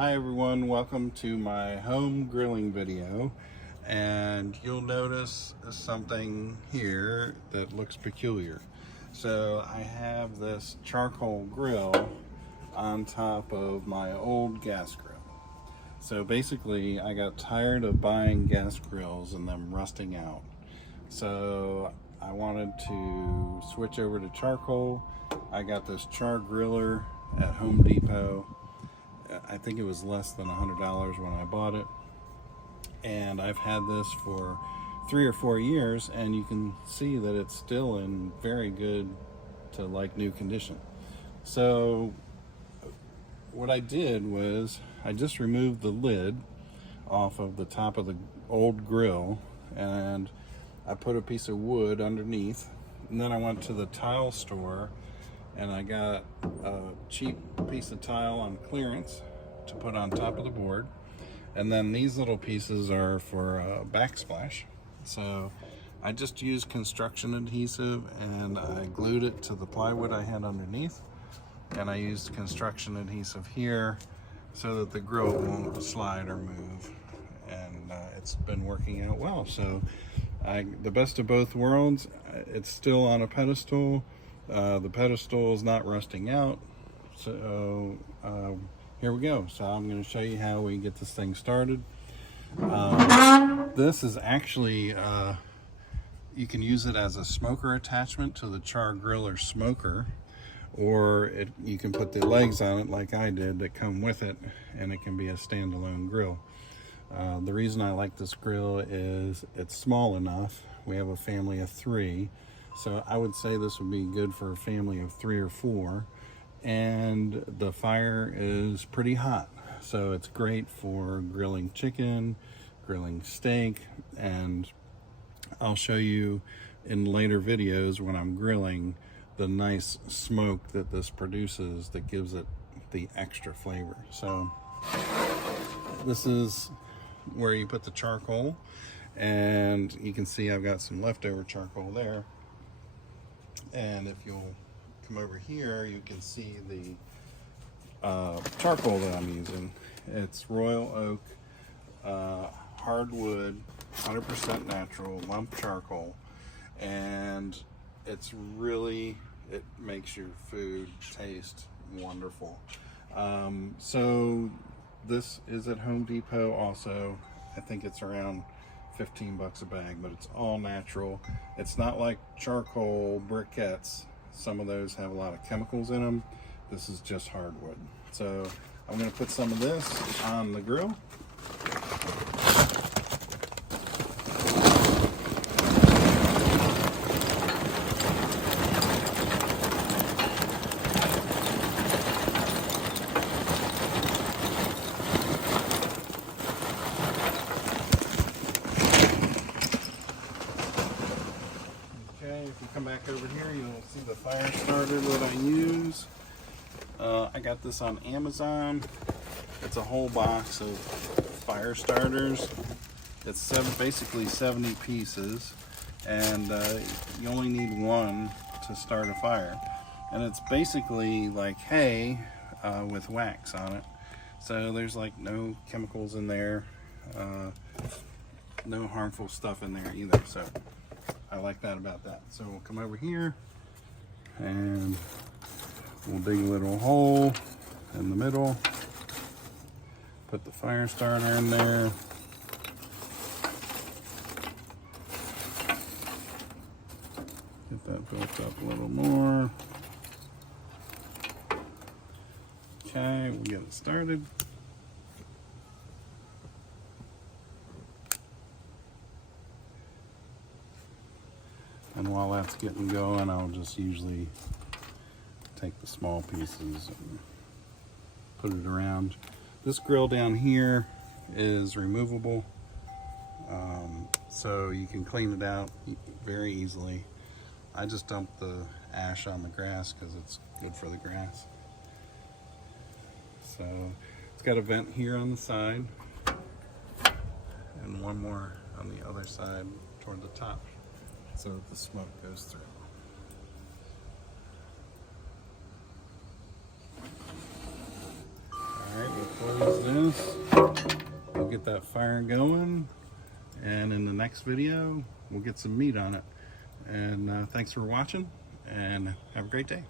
Hi everyone, welcome to my home grilling video, and you'll notice something here that looks peculiar. So I have this charcoal grill on top of my old gas grill. So basically I got tired of buying gas grills and them rusting out. So I wanted to switch over to charcoal. I got this char griller at Home Depot. I think it was less than $100 when I bought it, and I've had this for 3 or 4 years, and you can see that it's still in very good to like new condition. So what I did was I just removed the lid off of the top of the old grill, and I put a piece of wood underneath, and then I went to the tile store and I got a cheap piece of tile on clearance to put on top of the board, and then these little pieces are for backsplash. So I just used construction adhesive and I glued it to the plywood I had underneath, and I used construction adhesive here so that the grill won't slide or move, and it's been working out well. So the best of both worlds, it's still on a pedestal. The pedestal is not rusting out, so here we go. So I'm going to show you how we get this thing started. This is actually, you can use it as a smoker attachment to the char griller smoker, or you can put the legs on it like I did that come with it, and it can be a standalone grill. The reason I like this grill is it's small enough. We have a family of 3. So I would say this would be good for a family of 3 or 4, and the fire is pretty hot. So it's great for grilling chicken, grilling steak, and I'll show you in later videos when I'm grilling the nice smoke that this produces that gives it the extra flavor. So this is where you put the charcoal, and you can see I've got some leftover charcoal there. And if you'll come over here, you can see the charcoal that I'm using. It's Royal Oak hardwood, 100% natural lump charcoal, and it makes your food taste wonderful. So this is at Home Depot also. I think it's around 15 bucks a bag, but it's all natural. It's not like charcoal briquettes. Some of those have a lot of chemicals in them. This is just hardwood. So I'm going to put some of this on the grill. If you come back over here, you'll see the fire starter that I use. I got this on Amazon. It's a whole box of fire starters. It's basically 70 pieces, and you only need one to start a fire. And it's basically like hay with wax on it. So there's like no chemicals in there, no harmful stuff in there either. So I like that about that. So we'll come over here and we'll dig a little hole in the middle, put the fire starter in there, get that built up a little more. Okay, we'll get it started. And while that's getting going, I'll just usually take the small pieces and put it around. This grill down here is removable, so you can clean it out very easily. I just dump the ash on the grass because it's good for the grass. So it's got a vent here on the side and one more on the other side toward the top, so that the smoke goes through. Alright, we'll close use this. We'll get that fire going, and in the next video we'll get some meat on it. And thanks for watching, and have a great day.